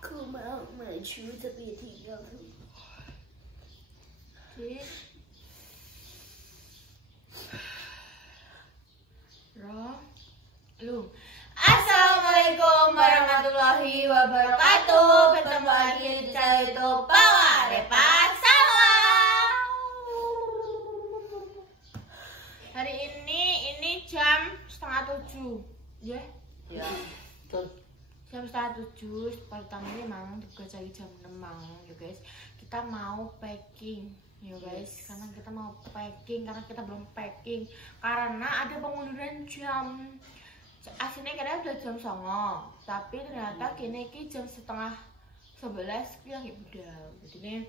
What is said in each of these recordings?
Aku mau maju tapi tinggal Lu. Assalamualaikum warahmatullahi wabarakatuh. Bertemu lagi di channel YouTube Bawa Repat Salwa. Hari ini jam 6:30, ya? Ya, betul. Jam 6:30. Pertamanya memang juga cari jam 6 ya guys. Kita mau packing. Ya guys, karena kita mau packing, karena kita belum packing karena ada pengunduran jam. Aslinya kira udah jam 09.00, tapi ternyata kini jam 10:30 kita lagi budal. Jadi nih,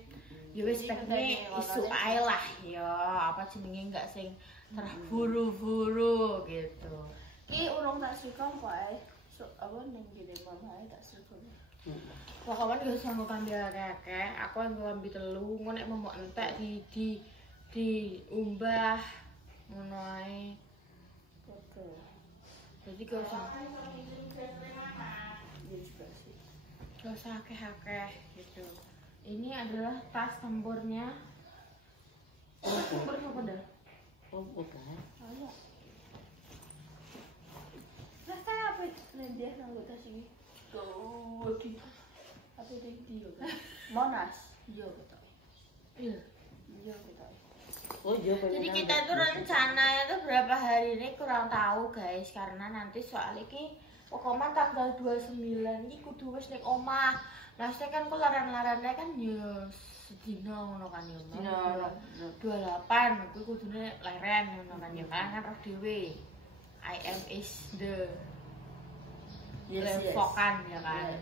ya wis teknik isu ae lah ya, apa jenenge enggak sing terburu-buru gitu. Ki urung tak sikong kok apa ning gede mamae tak sikong. Pokoknya gak sanggup ambil kakek, aku yang ambil telu, aku nek mau entek diumbah ngono ae. Oke. Jadi gak usah akeh-akeh gitu. Ini adalah tas tempurnya. Tempur apa dah? Oh, bukan. Ada. Rasa apa dia nanggo tas iki? Gede. Apa dia kan? Monas. Iya betul. Iya. Iya betul. Oh iya, jadi kita tuh rencananya tuh berapa hari ini kurang tahu guys, karena nanti soal ini pokoknya tanggal 29 ini kudu wis ning omah. Maksudnya kan ku laran-larannya kan ya sedina ngono kan ya. 28 kuwi kudune leren ngono kan ya kan roh dhewe. I am is the levokan ya kan.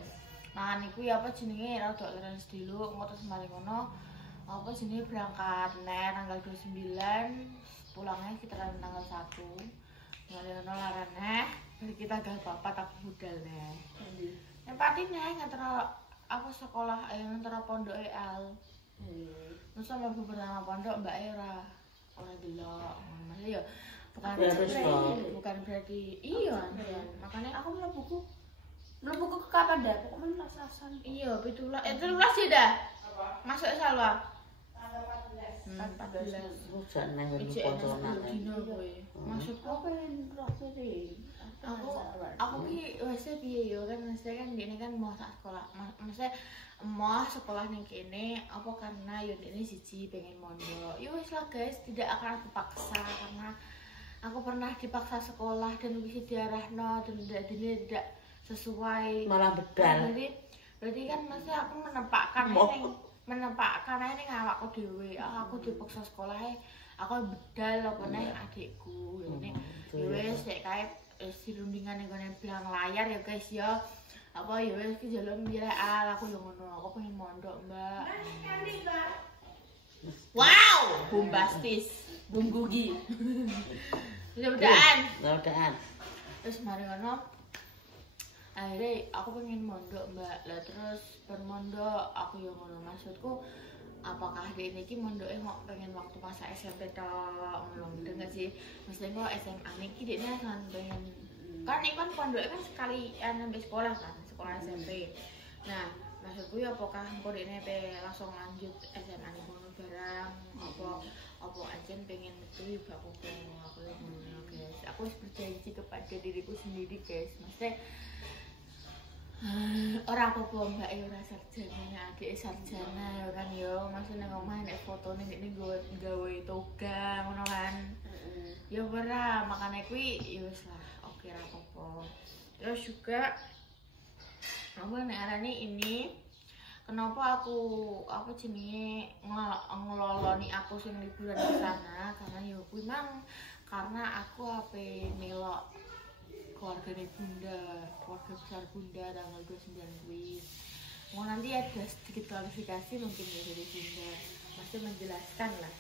Nah niku ya apa jenenge rada leren sediluk ngotos mari ngono. Apa jenenge berangkat tanggal 29, pulangnya sekitaran tanggal 1. Ngono larane, bari kita gal papat aku budal neh. Nek pati neh ngantara aku sekolah ngantara pondok al. Terus sama beberapa pondok Mbak ora delok. Maksudnya ya bukan berarti iya. Makanya aku mlebu ke kapan dah? Pokoknya las-lasan. Iya, 17 ya dah. Masuk Salwa. 14. Rusak nang ponconan. Maksudku apa yang rasane? Aku ki wis piye yo kan mesti kan ini kan mau sekolah. Maksudnya mau sekolah ning kene apa karena yo ini siji pengen mondok. Yo wis lah guys, tidak akan aku paksa karena aku pernah dipaksa sekolah dan wis diarahno dan tidak sesuai. Malah bedal. Berarti kan mesti aku menempatkan ini awakku dhewe. Aku dipaksa sekolah aku bedal apa neh adikku ini wis sik kae dirundingan ning belang layar ya guys ya. Apa ya wis ki jalan biar aku yo ngono. Aku pengen mondok, Mbak. Wow, bombastis, bunggugi. Mudah-mudahan. Terus mari ngono. Akhirnya aku pengen mondok Mbak, lah terus bermondok aku yang ngono, maksudku apakah dia ini mondoknya mau pengen waktu masa SMP tok ngono gitu enggak sih, maksudnya kok SMA niki dia kan pengen kan ini kan pondoknya kan sekali sampai sekolah kan, sekolah SMP. Nah maksudku ya apakah engko ini langsung lanjut SMA nih ngono barang apa aja pengen metu juga aku ngono guys. Aku harus berjanji kepada diriku sendiri guys, maksudnya orang apa-apa mbak ya orang sarjana, adik sarjana ya kan yo, maksudnya ngomong nek fotone ini gawe toga ngono kan. Ya ora, makane kuwi ya wis lah, oke ra apa-apa. Terus juga apa nek arane ini kenapa aku jenenge ngeloloni aku sing liburan ke sana karena ya kuwi mang karena aku ape melok keluarga besar Bunda tanggal 29 kuwi. Mau nanti ada sedikit klarifikasi mungkin ya dari Bunda. Masih menjelaskan lah.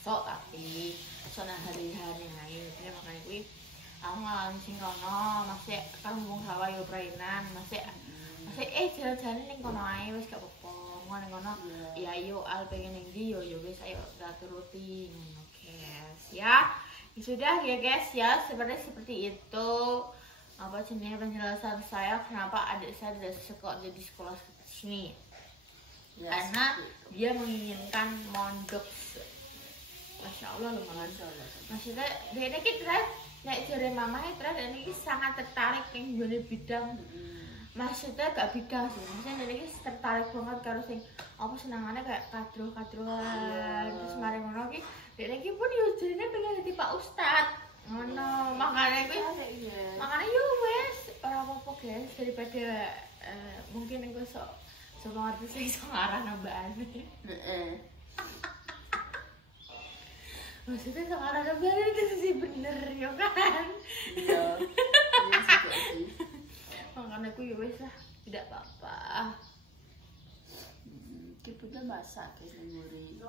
Tapi soalnya hari-hari lain ini makanya kuwi aku ngalami sing kono, masih kampung sawah yo prainan, masih jalan-jalan ning kono ae wis gak apa-apa. Ngono ya yo al pengen ning ndi yo wis ayo tak turuti ngono guys ya. Sudah ya guys ya, seperti itu. apa jenis penjelasan saya kenapa adik saya tidak sekolah jadi sekolah sini. Ya, Karena dia menginginkan mondok. Masya Allah loh malah. Maksudnya dia ini kita nek jare mamah terus ini sangat tertarik ning gone bidang. Maksudnya gak bidang sih. Maksudnya ini tertarik banget karo sing apa senangane kayak kadro-kadroan. Terus mari ngono ki dia ini pun yo jarine pengen jadi Pak Ustad. Ngono, makanya kuwi makanya yo wes ora apa-apa guys daripada mungkin engko sok ngerti sing iso ngarah nambahane. Heeh. Maksudnya sok ngarah nambahane itu sih bener yo kan. Iya. Iya sih. Makanya aku ya wes lah, tidak apa-apa. Kita masak guys nguri.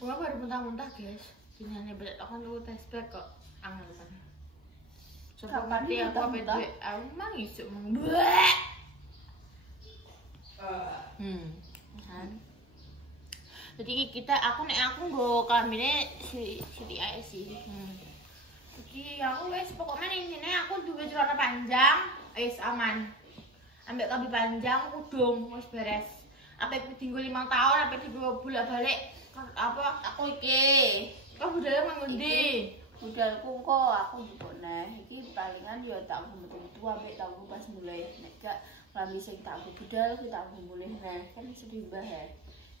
Gua baru muntah-muntah guys. Gimana berat aku kan tuh tes pack kok angel kan. Coba Kapan mati aku apa muntah-muntah? duit? Aku mang isuk mang kan. Jadi aku nggo kambine si ae sih. Jadi aku wes pokoknya ini aku duwe celana panjang, wes aman. Ambek kambi panjang kudung wis beres. Apa tinggal 5 tahun apa dibawa bolak-balik apa Aku iki. kok budalnya mengundi. Budalku kok aku juga neh. Iki palingan yo tak metu-metu ambek tahu pas mulai nek gak klambi sing tak budal kita mulih neh. Kan sedih mbah ya.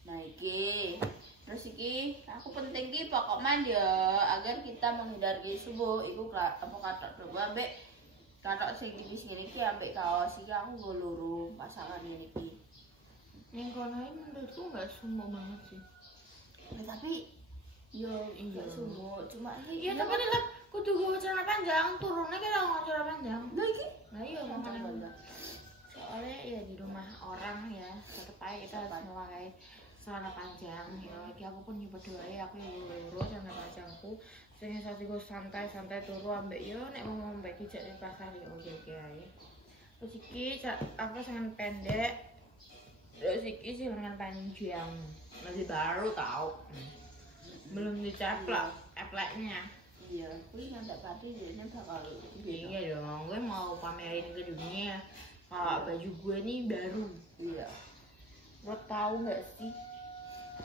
Nah iki. Terus iki aku penting iki pokoknya ya agar kita menghindari subuh iku apa katok dulu ambek katok sing gini iki ambek kaos iki aku nggo loro pasangan iki. Ning kono menurutku enggak sumuk banget sih. Nah, tapi yo Iya. gak sumuk cuma Iya tapi tetap kudu gue celana panjang, turunnya kita nggak celana panjang. Nah iki Nah iya makanya makanya soalnya ya di rumah orang ya tetep aja kita harus memakai celana panjang. Ya lagi aku pun nyoba doa aku yang lurus celana panjangku. Sehingga saat itu santai turu ambek yo nek mau ambek dijak di pasar ya oke aja. Terus iki aku sangat pendek. Terus iki sih lengan panjang. Masih baru tau. Belum diceplok epleknya. iya kuwi ngantek pati jadinya bakal Iya dong, gue mau pamerin ke dunia kalau baju gue nih baru. iya Lo tau nggak sih?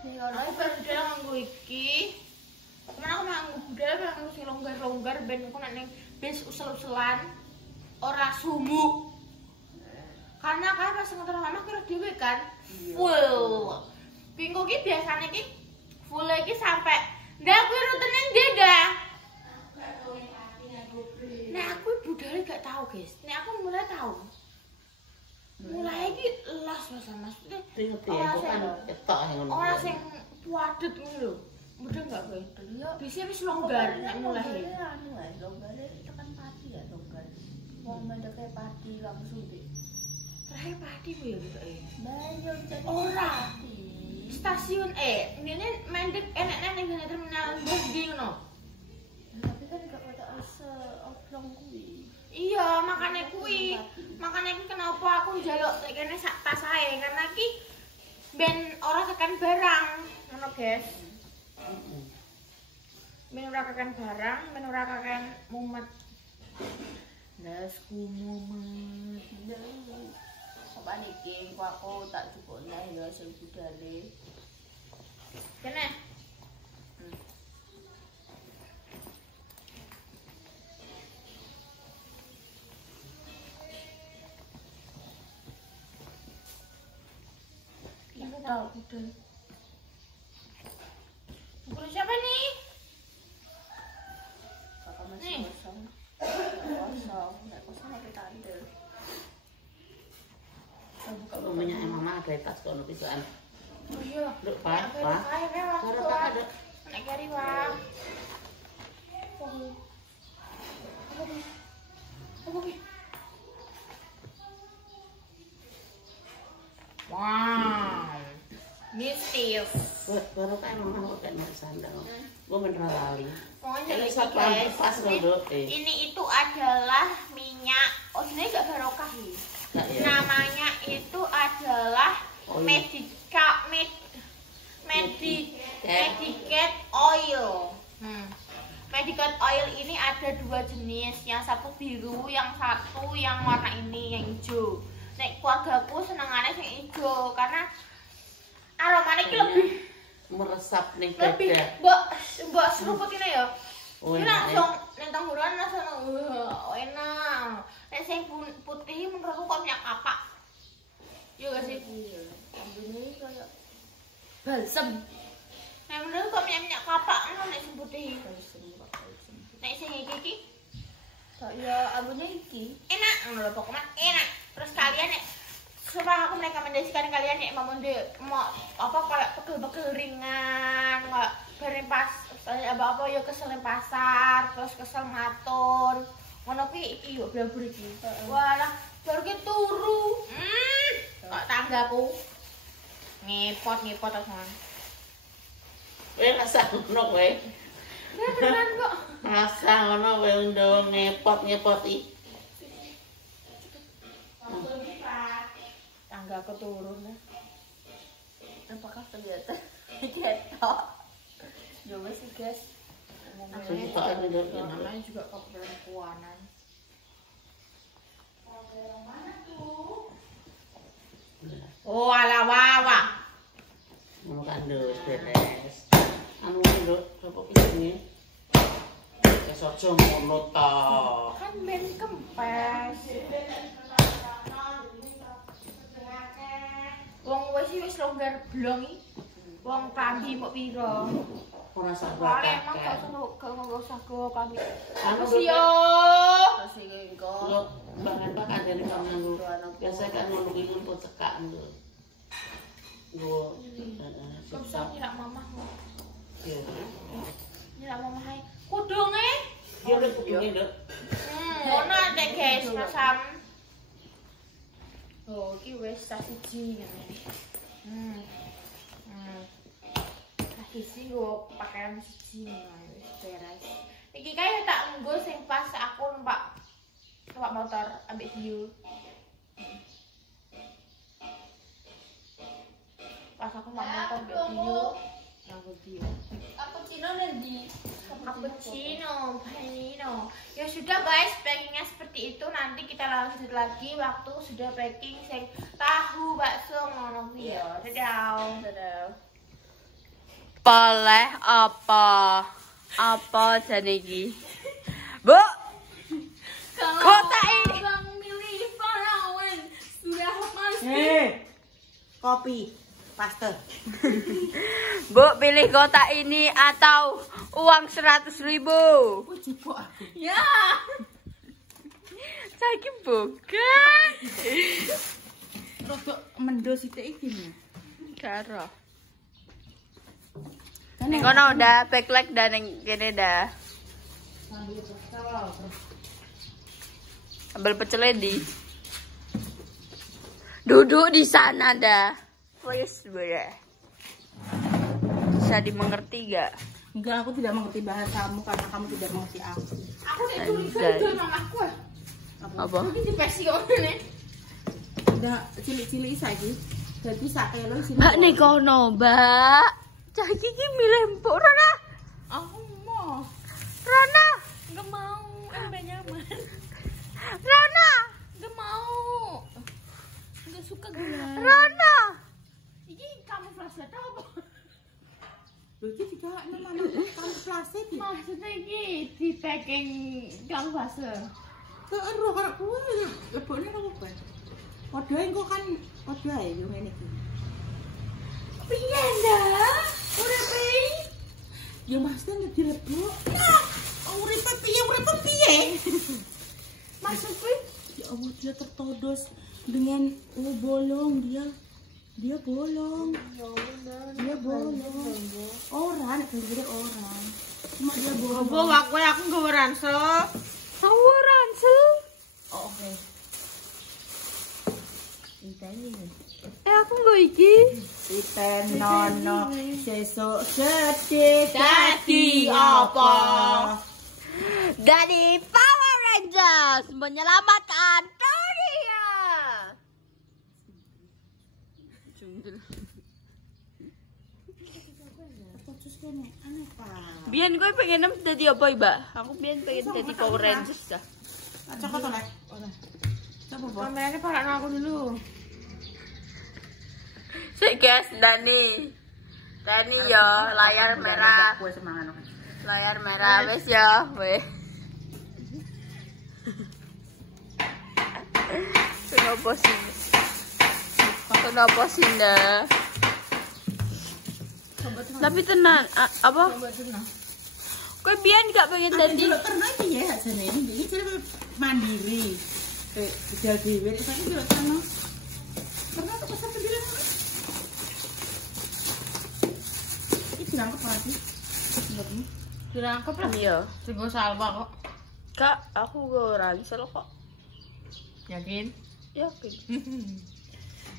nih Aku baru udah nganggo iki. Kemana aku nganggo budal, nganggo sing longgar ben aku nek bis usel-uselan ora sumuk. Karena kan pas ngeter mama kira dhewe kan full. Pingko ki biasane ki full iki sampai ndak kuwi rutene ndi dah. Nah aku budal gak tahu guys. Nek aku mulai tahu. Mulai iki las sama maksudnya. Ngerti ya, aku kan ketok yang ngono. Ora sing padet ngono lho. Mudah enggak kowe? iya Biasanya wis longgar nek mulai. anu ae longgar tekan pati ya longgar wong mendeke pati langsung deh Terakhir padi ku ya gitu bayar jadi Ora. pati Stasiun ini mendek enak-enak ning terminal bus di ngono. tapi kan gak pada oblong kuwi Iya, makanya kuwi. Makanya iki kenapa aku njaluk kene sak tas ae karena iki ben ora tekan barang. Ngono, guys. Ben ora tekan barang, ben ora tekan mumet. Dasku mumet. apa niki kok aku tak cukup neh ya sing budale Kene. tahu Udah. Buku siapa nih? kakak masih Nih. kosong nek kosong apa tante buka Namanya mama ada tas kono pisan. Oh iya. Loh, Pak, Pak. Cara tak ada. Nek kari wang. Wow. Mistis. Baru kan mama pakai sandal. Gue beneran lali. Pokoknya Ini lagi satpam guys. pas loh, Ini itu adalah minyak. Oh sebenarnya gak barokah sih. Nah, ya. Namanya itu adalah Oh, iya. Medica Medicated Oil. Medicated Oil ini ada 2 jenis, yang satu biru, yang satu yang warna ini, yang hijau. Nek keluargaku senengannya yang hijau karena aromanya lebih meresap nih lebih mbak seruput ini ya. Ini langsung nentang buruan langsung enak. Nek sing putih menurutku kok minyak kapak. Iya gak sih? Iya. Ambune kayak balsem. Nek menurutku kok minyak kapak ngono nek sing putih. Balsem. Nek sing iki Kayak ambune iki. enak ngono lho pokoknya enak. Terus kalian nek sumpah aku merekomendasikan kalian nek mau apa kayak pegel-pegel ringan, enggak bareng pas apa ya kesel pasar, terus kesel matur. Ngono ki iki yo blabur iki. Walah, baru ki turu. Kok tanggaku ngepot teman. Rasa ngono kowe. Beneran kok. Rasa ngono kowe ndong ngepot iki. Tanggaku turun lah. Apakah ternyata ketok? Ya wes sih, guys. Namanya juga keperempuanan. Oh, ala wawa. Ngono kan wis beres. Anu lho, sapa ki jenenge? Wis aja ngono ta. Kan ben kempes. Wong wis longgar blong iki. Wong klambi mbok piro? Ora sak Soale emang bakal. gak usah go klambi. Anu Terus yo. Terus iki engko Lho, bahan bakar dari kamu nganggo. Biasa kan ngono iki pun cekak lho. Nggo Kok bisa nyirak mamah. Iya. Nyirak mamah ae. Kudunge. Iya lho kudune lho. Ngono deh guys, masam. Oh, iki wis sak siji ngene. Sak siji go pakaian siji wis beres. Iki kae tak nggo sing pas aku numpak motor ambek Dio. Pas aku numpak motor ambek Dio, nganggo Dio. cappuccino nanti. Cappuccino, panino. Ya sudah guys, packingnya seperti itu. Nanti kita lanjut lagi waktu sudah packing sing tahu bakso ngono kuwi ya. Dadah. Dadah. Poleh apa? Apa jane iki? Bu, kota ini. Bang milih Farawan sudah pasti. Kopi paste. Bu, pilih kotak ini atau uang 100.000. Ya. Saiki bukan. Rodok mendo sithik iki lho. Karo. Ning kono udah backlight dan ning kene dah. Ambil pecel di. Duduk di sana dah. Please, boleh. Bisa dimengerti gak? Enggak, aku tidak mengerti bahasamu karena kamu tidak mengerti aku. Aku nek curiga itu mamaku. Apa? Iki di pensiun nih. Udah cilik-cilik saiki. Dadi sak kilo sini. Mbak nih kono, Mbak. Cah iki milih empuk Rana. Aku mau. Rana, Enggak mau, enggak nyaman. Rana, Enggak mau. Enggak suka gula. Rana. Iki kamu frasa apa? Lho iki tidak namanya kamu plastik iki. Maksudnya iki di packing kamu frasa. Karo karo kuwi lebokne karo apa? Padha engko kan padha ae yo ngene iki. Piye ndak? Uripe? Ya maksudnya dilebok. Uripe piye? Maksudku Ya Allah, dia tertodos dengan bolong dia bolong. Dia bolong. Orang bener orang. Cuma dia bolong. aku nggawe ranso. Sawaran sih. Oh, oke. Inteni. Aku nggak iki. Iten nono sesuk gede dadi apa? Dari Power Rangers menyelamatkan dunia. aneh Pak. Biyen kowe pengen dadi apa, Mbak? Aku biyen pengen dadi Power Rangers dah. Cokot oleh. Coba, Pak. Kameranya parakno aku dulu. Sik guys, Dani yo layar merah. Kue semangat. Layar merah wis ya, weh. Kenapa sih? Kenapa sih ndak? Tapi tenang, apa? Kowe biyen gak pengen dadi Dulu pernah iki ya jane iki jare mandiri. Bejal dhewe tapi dulu pernah. Pernah tuh pesan sendiri. Iki dirangkep ora sih? Enggak. Dirangkep lah. iya. Sego salwa kok. Kak, aku gak ransel kok. Yakin? Yakin.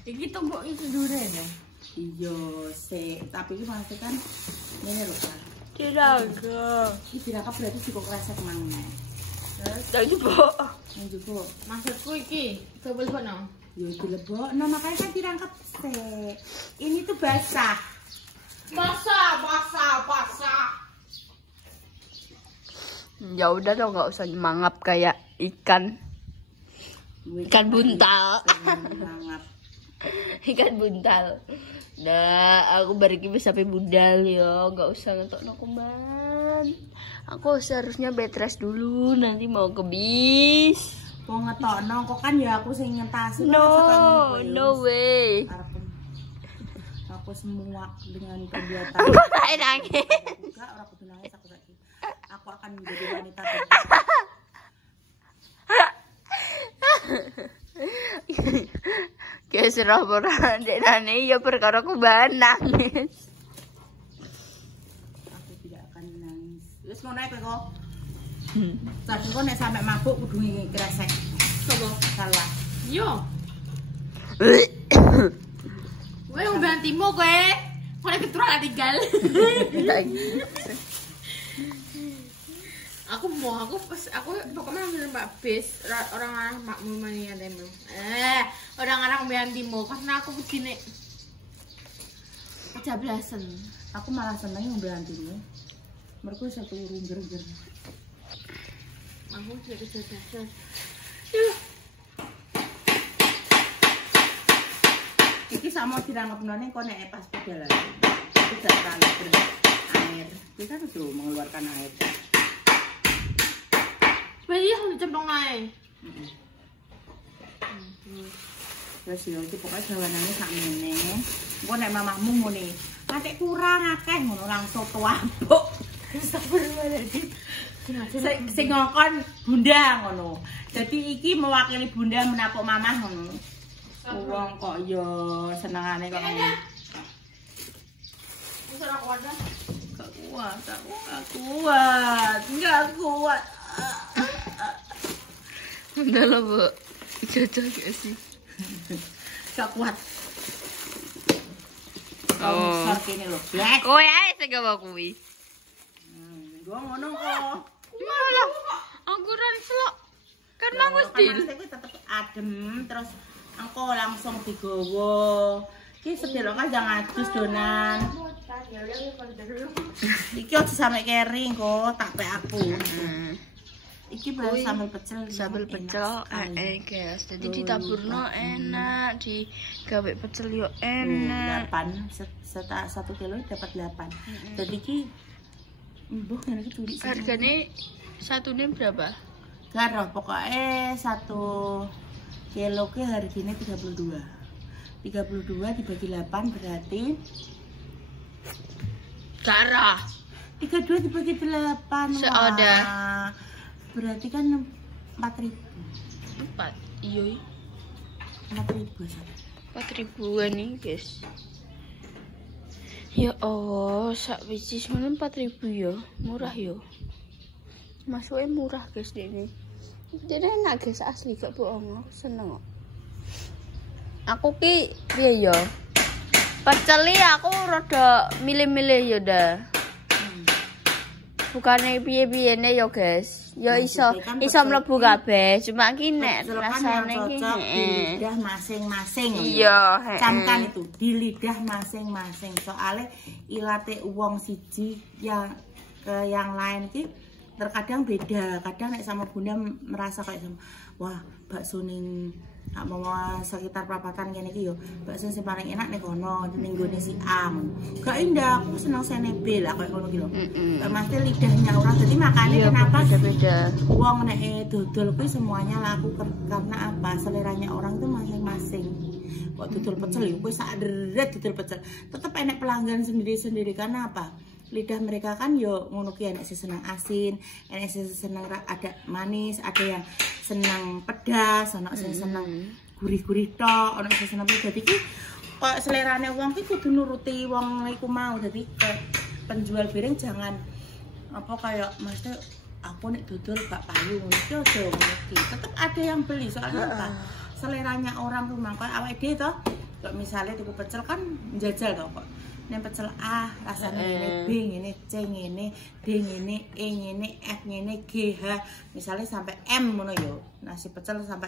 Iki tumbuk itu duren ya. Iya, sik, tapi iki masih kan ngene lho, Pak. Diraga. Iki dirangkep berarti cukup kresek maneh. Dan juga Yang juga Maksudku iki, coba-coba. ya dilebokno makanya kan dirangkep sik. Ini tuh basah. Basah. ya udah dong, nggak usah mangap kayak ikan buntal. Mangap. Ikan buntal. Nah, aku bari iki wis sampe budal yo, nggak usah ngetokno kuman. Aku seharusnya bed rest dulu, nanti mau ke bis. Kok ngetokno kok kan ya aku sing ngentasi. No way. Aku semua dengan kegiatan. Aku tak nangis. Enggak, orang kudu nangis aku saiki. Aku akan menjadi wanita terbaik. Kayak serah pernah nane ya perkara aku nangis. Aku tidak akan menangis. Wis mau naik kok. Tadi kok nek sampe mabuk kudu kresek. Coba salah. Yo. Kowe ngombe antimo kowe. Kowe keturunan tinggal. Aku pokoknya ngambil Mbak Bis orang-orang makmum mania demo. Orang-orang ngombe antimo karena aku begini. Kejablasan. Aku malah seneng ngombe antimu. Mergo satu ger-ger. Aku juga kejablasan. Iki sama dirangkepno ning kok nek pas pedalan. Tidak terlalu berair. Kita tuh mengeluarkan air. Bayi harus dicemplung ae. Terus yo iki pokoke gawanane sakmene. Engko nek mamamu ngene, atik kurang akeh ngono langsung tuambuk. Astagfirullahaladzim. Sing ngongkon bunda ngono. Dadi iki mewakili bunda menapuk mamah ngono. Wong kok yo senengane kok ngono. Wis ora kuat dah. Enggak kuat. Udah lah, Bu. Cocok gak sih? Gak kuat. Oh. Sor kene lho. Yes. Kowe ae sing gawa kuwi. Gua ngono kok. Malah aku ransel. Karena aku stil. Tapi tetep adem terus engko langsung digowo. Iki sedelok kan jangan adus donan. Iki aja sampe kering kok, tak pek aku. Iki baru sambal pecel. Sambal pecel guys. Jadi ditaburno enak, digawe pecel yo enak. 8 1 kilo dapat 8. Jadi iki mbuh ngene iki turi. Hargane satune berapa? Garo pokoknya 1 kilo ke harganya 32 dibagi 8 berarti Garah 32 dibagi 8 seoda berarti kan 4.000 iya 4.000-an nih guys. Ya Allah, sak biji semuanya 4.000 ya, murah ya. Masuknya murah guys ini. Jadi enak guys, asli gak bohong, aku seneng kok. Aku ki piye ya? Pecel aku rada milih-milih ya dah. Bukannya piye-piyene yo guys. Yo iso mlebu kabeh, cuma ki nek rasane ki lidah masing-masing. Iya, camkan itu di lidah masing-masing. Soalnya ilate wong siji yang ke yang lain ki terkadang beda. Kadang nek sama Bunda merasa kayak sama, wah bakso ning mau sekitar perapatan kene iki yo bakso sing paling enak nek kono ning gone si A. Gak indah, aku seneng sene B lah kayak ngono ki lho. Mesti lidahnya orang. Jadi makanya kenapa beda-beda. Wong nek dodol kuwi semuanya laku karena apa? Seleranya orang tuh masing-masing. Kok dodol pecel yo kuwi sak deret dodol pecel. Tetep enek pelanggan sendiri-sendiri karena apa? Lidah mereka kan yo ngono ki enek sing seneng asin, enek sing seneng ada manis, ada yang seneng pedas, ana sing seneng gurih-gurih tok, ana sing seneng pedas. Dadi ki kok selerane wong ki kudu nuruti wong iku mau. Dadi penjual piring jangan apa kayak Mas aku nek dodol gak payu ngono ki aja ngono ki. Tetep ada yang beli soalnya apa? Seleranya orang tuh mangko awake dhewe to. Kok misale tuku pecel kan njajal to kok. Nek pecel A rasane ngene, B ngene, C ngene, D ngene, E ngene, F ngene, G, H, misalnya sampai M ngono yo. Nasi pecel sampai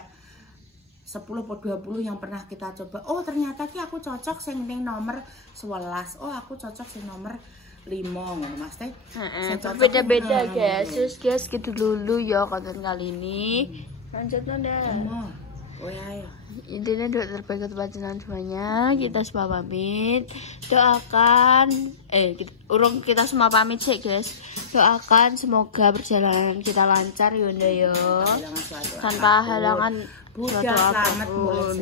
10 atau 20 yang pernah kita coba. Oh, ternyata ki aku cocok sing ning nomor 11. Oh, aku cocok sing nomor 5 ngono Mas Teh. Beda-beda guys. Terus guys gitu dulu ya konten kali ini. Lanjut Nanda. Oh ya. Intinya doa terbaik untuk panjenengan semuanya. Kita semua pamit. Doakan kita semua pamit sih guys. Doakan semoga perjalanan kita lancar Yunda yo. Tanpa halangan suatu apapun.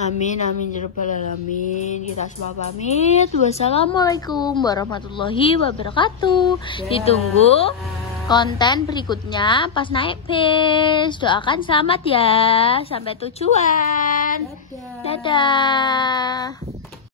Amin amin ya rabbal alamin. Kita semua pamit. Wassalamualaikum warahmatullahi wabarakatuh. Ditunggu konten berikutnya pas naik bis. Doakan selamat ya sampai tujuan. Dadah.